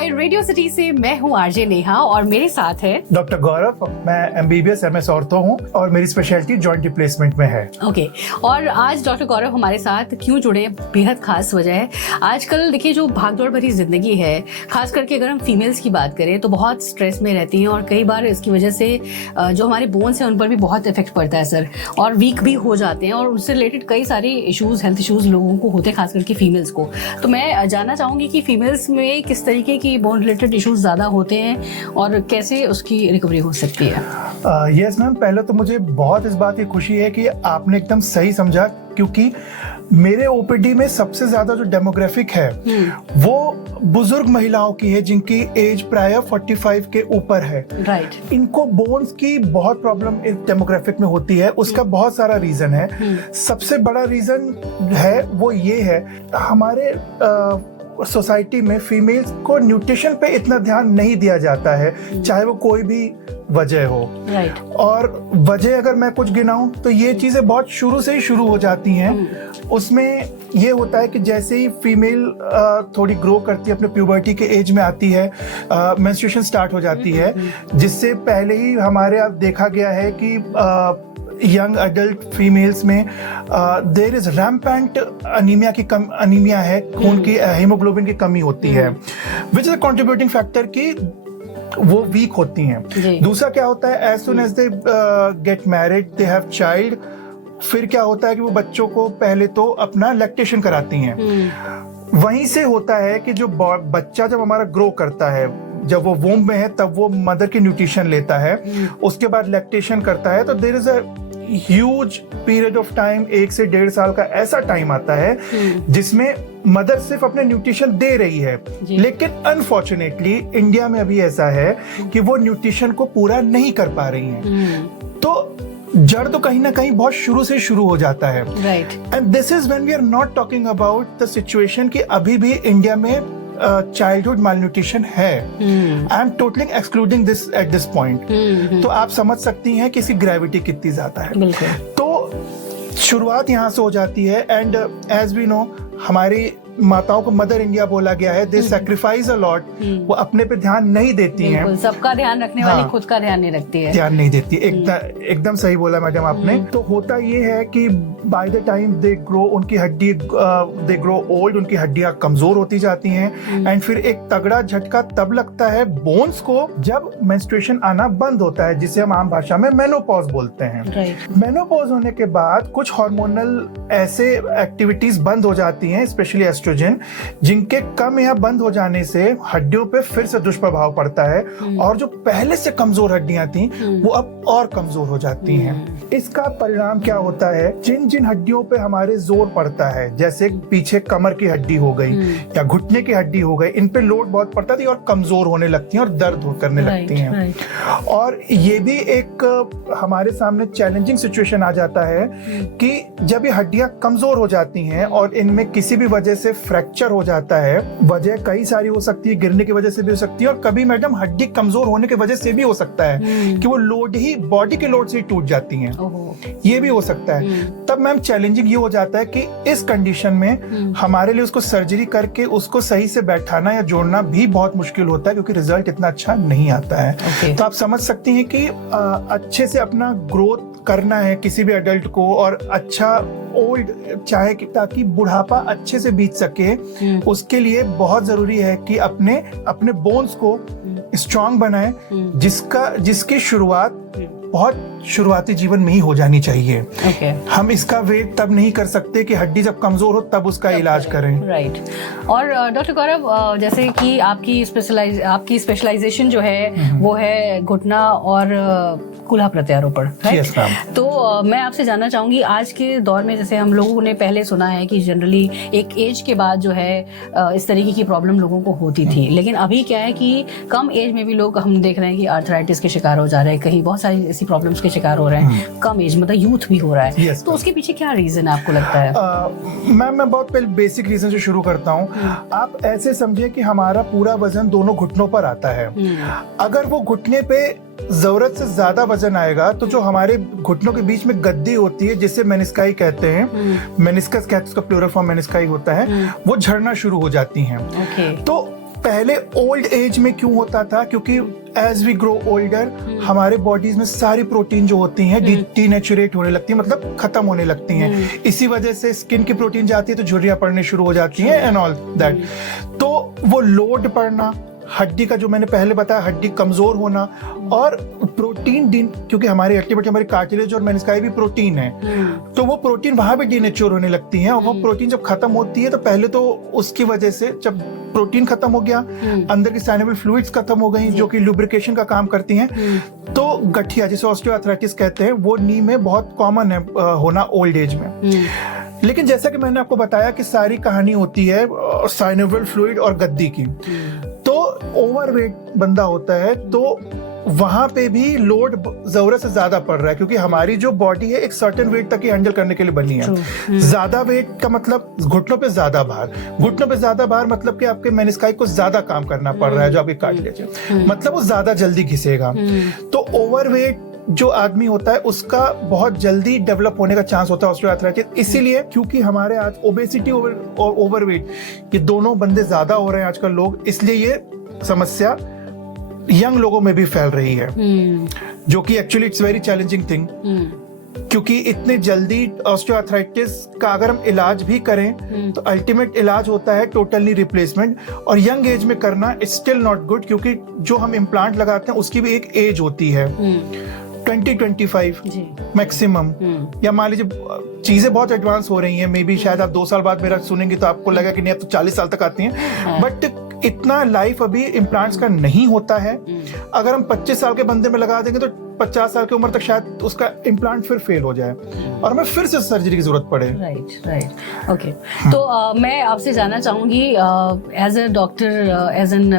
हाय, radio city से मैं हूँ आरजे नेहा और मेरे साथ है डॉक्टर गौरव। मैं MBBS MS ऑर्थो हूँ और मेरी स्पेशलिटी जॉइंट रिप्लेसमेंट में है। ओके। और आज डॉक्टर गौरव हमारे साथ क्यों जुड़े, बेहद खास वजह है। आजकल देखिए जो भागदौड़ भरी जिंदगी है, खास करके अगर हम फीमेल्स की बात करें तो बहुत स्ट्रेस में रहती हैं और कई बार इसकी वजह से जो हमारे बोन्स हैं उन पर भी बहुत इफेक्ट पड़ता है सर, और वीक भी हो जाते हैं और उससे रिलेटेड कई सारे इश्यूज, हेल्थ इश्यूज लोगों को होते हैं, खास करके फीमेल्स को। तो मैं जानना चाहूँगी कि फीमेल्स में किस तरीके की बोन रिलेटेड इश्यूज ज़्यादा होते हैं और कैसे उसकी रिकवरी हो सकती है। यस मैम, पहले तो मुझे बहुत इस बात की खुशी है कि आपने एकदम सही समझा, क्योंकि मेरे ओपीडी में सबसे ज्यादा जो डेमोग्राफिक है वो बुजुर्ग महिलाओं की है, जिनकी एज प्राय 45 के ऊपर है। राइट। इनको बोन्स की बहुत प्रॉब्लम इस डेमोग्राफिक में होती है। उसका बहुत सारा रीजन है। सबसे बड़ा रीजन है वो ये है, हमारे सोसाइटी में फीमेल्स को न्यूट्रिशन पे इतना ध्यान नहीं दिया जाता है, चाहे वो कोई भी वजह हो। राइट। और वजह अगर मैं कुछ गिनाऊं तो ये चीजें बहुत शुरू से ही शुरू हो जाती हैं। उसमें ये होता है कि जैसे ही फीमेल थोड़ी ग्रो करती है, अपने प्यूबर्टी के एज में आती है, मेंस्ट्रुएशन स्टार्ट हो जाती है, जिससे पहले ही हमारे यहाँ देखा गया है कि यंग अडल्ट फीमेल्स में देयर इज रैम्पेंट अनीमिया है, खून की हीमोग्लोबिन की कमी होती है, which is a contributing factor की वो वीक होती हैं। दूसरा क्या होता है, as soon as they get married, they have child, फिर क्या होता है कि वो बच्चों को पहले तो अपना लैक्टेशन कराती हैं। वहीं से होता है कि जो बच्चा जब हमारा ग्रो करता है, जब वो वोम में है तब वो मदर की न्यूट्रिशन लेता है, उसके बाद लैक्टेशन करता है, तो there is a huge period of time, 1 से 1.5 साल का ऐसा टाइम आता है जिसमें मदर सिर्फ अपने न्यूट्रिशन दे रही है। लेकिन अनफॉर्चुनेटली इंडिया में अभी ऐसा है कि वो न्यूट्रिशन को पूरा नहीं कर पा रही हैं। तो जड़ तो कहीं ना कहीं बहुत शुरू से शुरू हो जाता है। Right. And this is when we are not talking about the situation कि अभी भी इंडिया में चाइल्डहुड मालन्यूट्रिशन है। I am totally excluding this at this point. तो आप समझ सकती हैं कि इसकी ग्रेविटी कितनी ज्यादा है। तो शुरुआत यहाँ से हो जाती है। एंड एज वी नो, हमारी माताओं को मदर इंडिया बोला गया है, दे सैक्रिफाइस अ लॉट। वो अपने पे ध्यान नहीं देती हैं। सबका ध्यान रखने वाली खुद का ध्यान नहीं रखती है, ध्यान नहीं देती। एकदम सही बोला मैडम आपने। तो होता ये है कि by the time they grow, उनकी हड्डी दे ग्रो ओल्ड, उनकी हड्डियां कमजोर होती जाती हैं। एंड फिर एक तगड़ा झटका तब लगता है बोन्स को जब मेंस्ट्रुएशन आना बंद होता है, जिसे हम आम भाषा में मेनोपॉज बोलते हैं। मेनोपॉज होने के बाद कुछ हार्मोनल ऐसे एक्टिविटीज बंद हो जाती हैं, स्पेशली एस्ट्रोजन, जिनके कम या बंद हो जाने से हड्डियों पे फिर से दुष्प्रभाव पड़ता है और जो पहले से कमजोर हड्डियां थी वो अब और कमजोर हो जाती हैं। इसका परिणाम क्या होता है, जिन जिन हड्डियों पे हमारे जोर पड़ता है, जैसे पीछे कमर की हड्डी हो गई या घुटने की हड्डी हो गई, इन पे लोड बहुत पड़ता थी और कमजोर होने लगती हैं और दर्द करने लगती हैं। और ये भी एक हमारे सामने चैलेंजिंग सिचुएशन आ जाता है कि जब ये हड्डियां कमजोर हो जाती हैं और इनमें किसी भी वजह से फ्रैक्चर हो जाता है, वजह कई सारी हो सकती है, गिरने की वजह से भी हो सकती है और कभी मैडम हड्डी कमजोर होने की वजह से भी हो सकता है कि वो लोड ही बॉडी के लोड से ही टूट जाती हैं। ये भी हो सकता है। तब मैम चैलेंजिंग ये हो जाता है कि इस कंडीशन में हमारे लिए उसको सर्जरी करके उसको सही से बैठाना या जोड़ना भी बहुत मुश्किल होता है, क्योंकि रिजल्ट इतना अच्छा नहीं आता है। तो आप समझ सकती हैं कि अच्छे से अपना ग्रोथ करना है किसी भी अडल्ट को और अच्छा ओल्ड चाहे ताकि बुढ़ापा अच्छे से बीत सके, उसके लिए बहुत जरूरी है कि अपने बोन्स को स्ट्रांग बनाएं, जिसकी शुरुआत बहुत शुरुआती जीवन में ही हो जानी चाहिए। हम इसका वेट तब नहीं कर सकते कि हड्डी जब कमजोर हो तब उसका इलाज करें। राइट। और डॉक्टर गौरव, जैसे कि आपकी स्पेशलाइजेशन जो है वो है घुटना और कुल्हा प्रत्यारोपण, yes, तो मैं आपसे जानना चाहूंगी, आज के दौर में जैसे हम लोगों ने पहले सुना है कि जनरली एक एज के बाद जो है इस तरीके की प्रॉब्लम लोगों को होती थी, लेकिन अभी क्या है कि कम एज में भी लोग, हम देख रहे हैं कि आर्थराइटिस के शिकार हो जा रहे हैं, कहीं बहुत सारी ऐसी प्रॉब्लम्स के शिकार हो रहे हैं, कम एज मतलब यूथ भी हो रहा है। yes, तो उसके पीछे क्या रीजन है आपको लगता है? मैं बहुत पहले बेसिक रीजन से शुरू करता हूँ। आप ऐसे समझिए कि हमारा पूरा वजन दोनों घुटनों पर आता है। अगर वो घुटने पे जरूरत से ज्यादा वजन आएगा तो जो हमारे घुटनों के बीच में गद्दी होती है, जिसे मेनिस्काई कहते हैं, मेनिस्कस कहते हैं, उसका प्लूरल फॉर्म मेनिस्काई होता है, वो झड़ना शुरू हो जाती हैं। okay. तो पहले ओल्ड एज में क्यों होता था, क्योंकि एज वी ग्रो ओल्डर हमारे बॉडीज में सारी प्रोटीन जो होती हैं डीनेचुरेट होने लगती है, मतलब खत्म होने लगती हैं। इसी वजह से स्किन की प्रोटीन जाती है तो झुर्रियां पड़ने शुरू हो जाती हैं एंड ऑल दैट। तो वो लोड पड़ना, हड्डी का जो मैंने पहले बताया, हड्डी कमजोर होना, और प्रोटीन क्योंकि हमारी अल्टीमेटली हमारी कार्टिलेज और मेनिस्काई भी प्रोटीन है, तो वो प्रोटीन वहां भी डीनेचर होने लगती है। और वो प्रोटीन जब खत्म होती है तो पहले तो उसकी वजह से जब प्रोटीन खत्म हो गया, अंदर की साइनोवियल फ्लूइड्स खत्म हो गई जो कि लुब्रिकेशन का काम करती हैं, तो गठिया जिसे ऑस्टियोआर्थराइटिस कहते हैं वो नी में बहुत कॉमन है होना ओल्ड एज में। लेकिन जैसा कि मैंने आपको बताया कि सारी कहानी होती है साइनोवियल फ्लूइड और गद्दी की, तो ओवरवेट बंदा होता है तो वहां पे भी लोड जरूरत से ज्यादा पड़ रहा है, क्योंकि हमारी जो बॉडी है एक सर्टेन वेट तक ही हैंडल करने के लिए बनी है। ज्यादा वेट का मतलब घुटनों पे ज्यादा भार, घुटनों पे ज्यादा भार मतलब कि आपके मेनिस्काई को ज्यादा काम करना पड़ रहा है, जो आपकी कार्टिलेज है, मतलब वो ज्यादा जल्दी घिसेगा। तो ओवरवेट जो आदमी होता है उसका बहुत जल्दी डेवलप होने का चांस होता है ऑस्टियोआर्थराइटिस। इसीलिए क्योंकि हमारे आज ओबेसिटी और ओवरवेट ये दोनों बंदे ज्यादा हो रहे हैं आजकल लोग, इसलिए ये समस्या यंग लोगों में भी फैल रही है, जो कि actually it's very challenging thing, क्योंकि इतने जल्दी ऑस्टियोआर्थराइटिस का अगर हम इलाज भी करें तो अल्टीमेट इलाज होता है टोटल नी रिप्लेसमेंट, और यंग एज में करना इट्स स्टिल नॉट गुड, क्योंकि जो हम इम्प्लांट लगाते हैं उसकी भी एक एज होती है 20-25 मैक्सिमम, या मान लीजिए चीजें बहुत एडवांस हो रही हैं, मे बी शायद आप 2 साल बाद मेरा सुनेंगे तो आपको लगा कि नहीं अब तो 40 साल तक आती हैं, बट इतना लाइफ अभी इम्प्लांट्स का नहीं होता है। अगर हम 25 साल के बंदे में लगा देंगे तो 50 साल की उम्र तक शायद उसका इम्प्लांट फिर फेल हो जाए और हमें फिर से सर्जरी की जरूरत पड़े। Right okay. तो मैं आपसे जानना चाहूंगी as a doctor, as an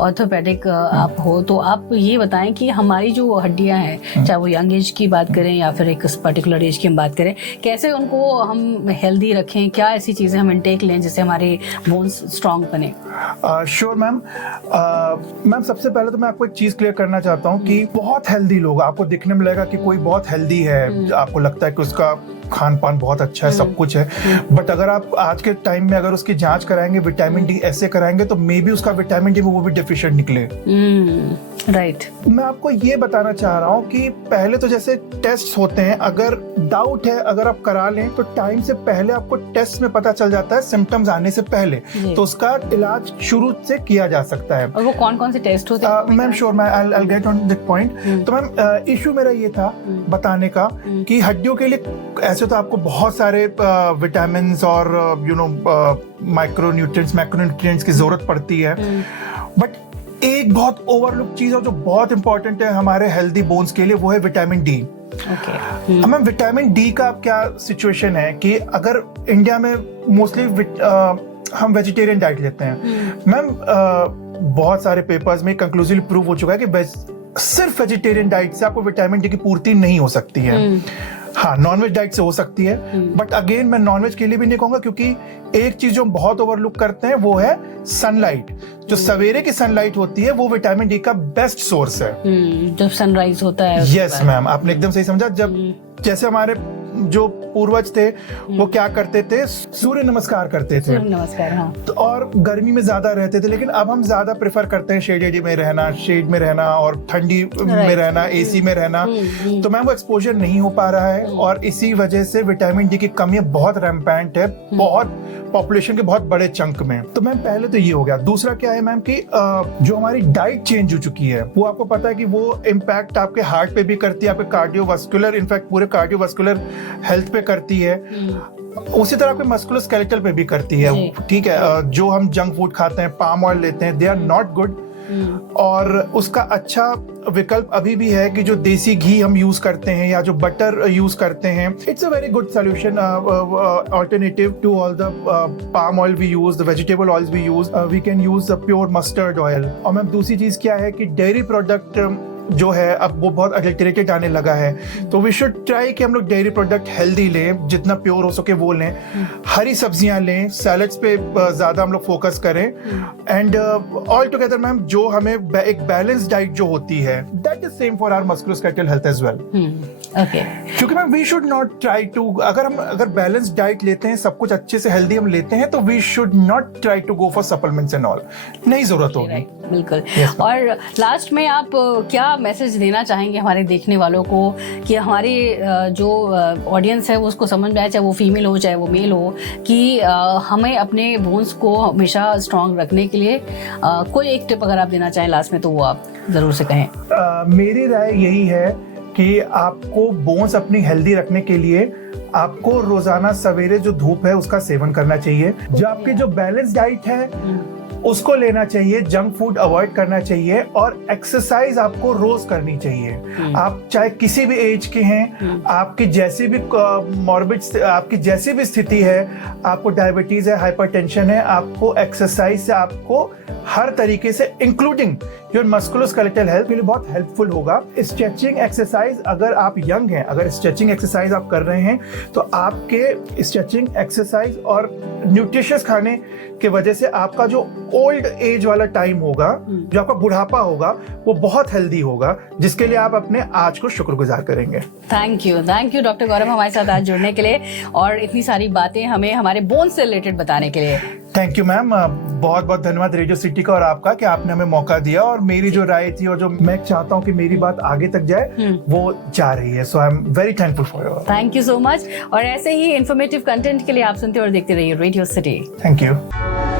orthopaedic आप हो, तो आप ये बताएं कि हमारी जो हड्डियां हैं, चाहे वो यंग एज की बात करें या फिर एक पर्टिकुलर एज की हम बात करें, कैसे उनको हम हेल्दी रखें, क्या ऐसी चीजें हम इनटेक लें जिससे हमारे बोन्स स्ट्रांग बने? Sure ma'am. मैम सबसे पहले तो मैं आपको एक चीज क्लियर करना चाहता हूँ कि बहुत हेल्दी लोग, आपको दिखने में लगेगा कि कोई बहुत हेल्दी है, आपको लगता है कि उसका खान पान बहुत अच्छा है, सब कुछ है, बट अगर आप आज के टाइम में अगर उसकी जांच कराएंगे, विटामिन डी ऐसे कराएंगे, तो मे बी उसका विटामिन डी में वो भी डेफिशिएंट निकले। राइट। मैं आपको ये बताना चाह रहा हूँ कि पहले तो जैसे टेस्ट होते हैं, अगर डाउट है अगर आप करा लें तो टाइम से पहले आपको टेस्ट में पता चल जाता है, सिम्टम्स आने से पहले, तो उसका इलाज शुरू से किया जा सकता है। और वो कौन कौन से टेस्ट होते हैं? मैम श्योर, मैं I will get on that point. तो मैम इशू मेरा ये था बताने का कि हड्डियों के लिए ऐसे तो आपको बहुत सारे विटामिन और माइक्रोन्यूट्रिएंट्स, मैक्रोन्यूट्रिएंट्स की जरूरत पड़ती है, बट एक बहुत ओवरलुक चीज और जो बहुत इंपॉर्टेंट है हमारे हेल्दी बोन्स के लिए, वो है vitamin D. Ma'am vitamin D का क्या सिचुएशन है कि अगर इंडिया में मोस्टली हम वेजिटेरियन डाइट लेते हैं, मैम बहुत सारे पेपर्स में कंक्लूसिवली प्रूव हो चुका है कि सिर्फ वेजिटेरियन डाइट से आपको विटामिन डी की पूर्ति नहीं हो सकती है। हाँ, नॉनवेज डाइट से हो सकती है, बट अगेन मैं नॉनवेज के लिए भी नहीं कहूंगा, क्योंकि एक चीज जो हम बहुत ओवरलुक करते हैं वो है सनलाइट। जो सवेरे की सनलाइट होती है वो विटामिन डी का बेस्ट सोर्स है। जब सनराइज होता है। यस मैम, आपने एकदम सही समझा। जब जैसे हमारे जो पूर्वज थे वो क्या करते थे, सूर्य नमस्कार करते थे। सूर्य नमस्कार, हाँ। तो और गर्मी में ज्यादा रहते थे, लेकिन अब हम ज्यादा प्रेफर करते हैं शेड में रहना, शेड में रहना और ठंडी में रहना, एसी में रहना। तो मैम वो एक्सपोजर नहीं हो पा रहा है और इसी वजह से विटामिन डी की कमी बहुत रैम्पेंट है, बहुत पॉपुलेशन के बहुत बड़े चंक में। तो मैम पहले तो ये हो गया। दूसरा क्या है मैम कि जो हमारी डाइट चेंज हो चुकी है, वो आपको पता है कि वो इम्पैक्ट आपके हार्ट पे भी करती है, आपके कार्डियोवास्कुलर, इनफैक्ट पूरे कार्डियोवास्कुलर हेल्थ पे करती है, उसी तरह आपके मस्कुलोस्केलेटल पे भी करती है। ठीक है, जो हम जंक फूड खाते हैं, पाम ऑयल लेते हैं, दे आर नॉट गुड। और उसका अच्छा विकल्प अभी भी है कि जो देसी घी हम यूज करते हैं या जो बटर यूज करते हैं, it's a very good solution, alternative to all the palm oil we use, the vegetable oils we use, we can use the pure mustard oil. और मैम दूसरी चीज क्या है कि डेयरी प्रोडक्ट जो है अब वो बहुत अडल्टरेटेड आने लगा है, तो वी शुड ट्राई कि हम लोग डेयरी प्रोडक्ट हेल्दी लें, जितना प्योर हो सके वो लें, हरी सब्जियां लें, सैलड्स पे ज्यादा हम लोग फोकस करें, एंड ऑल टुगेदर मैम जो हमें एक बैलेंस डाइट जो होती है that is same for our musculoskeletal health as well. Okay, क्योंकि ma'am we should not try to, अगर बैलेंस डाइट लेते हैं, सब कुछ अच्छे से हेल्दी हम लेते हैं, तो we should not try to go for supplements and all, नहीं जरूरत होगी। बिल्कुल। और लास्ट में आप क्या मैसेज देना चाहेंगे हमारे देखने वालों को कि हमारी जो ऑडियंस है वो उसको समझ में आए, चाहे वो फीमेल हो चाहे वो मेल हो, कि हमें अपने बोन्स को हमेशा स्ट्रांग रखने के लिए कोई एक टिप अगर आप देना चाहें लास्ट में तो वो आप जरूर से कहें। मेरी राय यही है कि आपको बोन्स अपनी हेल्दी रखने के लिए आपको रोजाना सवेरे जो धूप है उसका सेवन करना चाहिए, जो आपकी जो बैलेंस डाइट है उसको लेना चाहिए, जंक फूड अवॉइड करना चाहिए, और एक्सरसाइज आपको रोज करनी चाहिए। आप चाहे किसी भी एज के हैं, आपकी जैसी भी मॉर्बिड आपकी जैसी भी स्थिति है, आपको डायबिटीज है, हाइपरटेंशन है, आपको एक्सरसाइज से आपको हर तरीके से इंक्लूडिंग योर मस्कुलोस्केलेटल हेल्थ के लिए बहुत हेल्पफुल होगा। स्ट्रेचिंग एक्सरसाइज, अगर आप यंग हैं, अगर स्ट्रेचिंग एक्सरसाइज आप कर रहे हैं, तो आपके स्ट्रेचिंग एक्सरसाइज और न्यूट्रिशियस खाने के वजह से आपका जो ओल्ड एज वाला टाइम होगा, जो आपका बुढ़ापा होगा, वो बहुत हेल्दी होगा, जिसके लिए आप अपने आज को शुक्रगुजार करेंगे। थैंक यू डॉक्टर गौरव हमारे साथ आज जुड़ने के लिए और इतनी सारी बातें हमें हमारे बोन से रिलेटेड बताने के लिए। थैंक यू मैम, बहुत बहुत धन्यवाद रेडियो सिटी का और आपका कि आपने हमें मौका दिया, और मेरी जो राय थी और जो मैं चाहता हूँ कि मेरी बात आगे तक जाए वो जा रही है। So I am very thankful for your. Thank you so much. और ऐसे ही इंफॉर्मेटिव कंटेंट के लिए आप सुनते और देखते रहिए रेडियो सिटी। Thank you.